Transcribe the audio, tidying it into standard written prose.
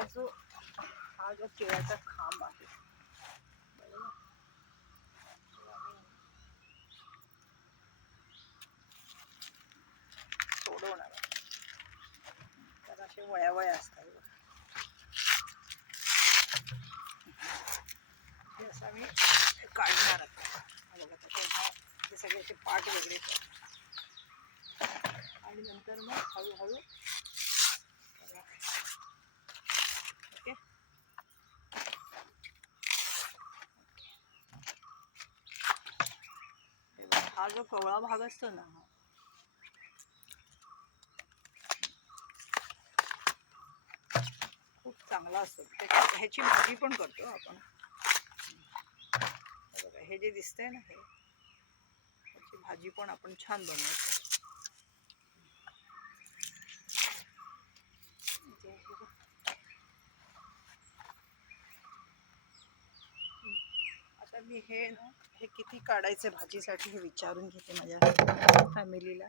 हा जो केळ्याचा खांब आहे सोडवणार तर असे वळ्या असतात असं आम्ही काढणार हे सगळ्याचे पार्ट वेगळे आणि नंतर मग हळूहळू ओके हा जो कवळा भाग असतो ना खूप चांगला असतो ह्याची भाजी पण करतो आपण हे जे दिसतंय ना ह्याची भाजी पण आपण छान बनवतो आता मी हे किती काढायचे भाजीसाठी हे विचारून घेते माझ्या फॅमिलीला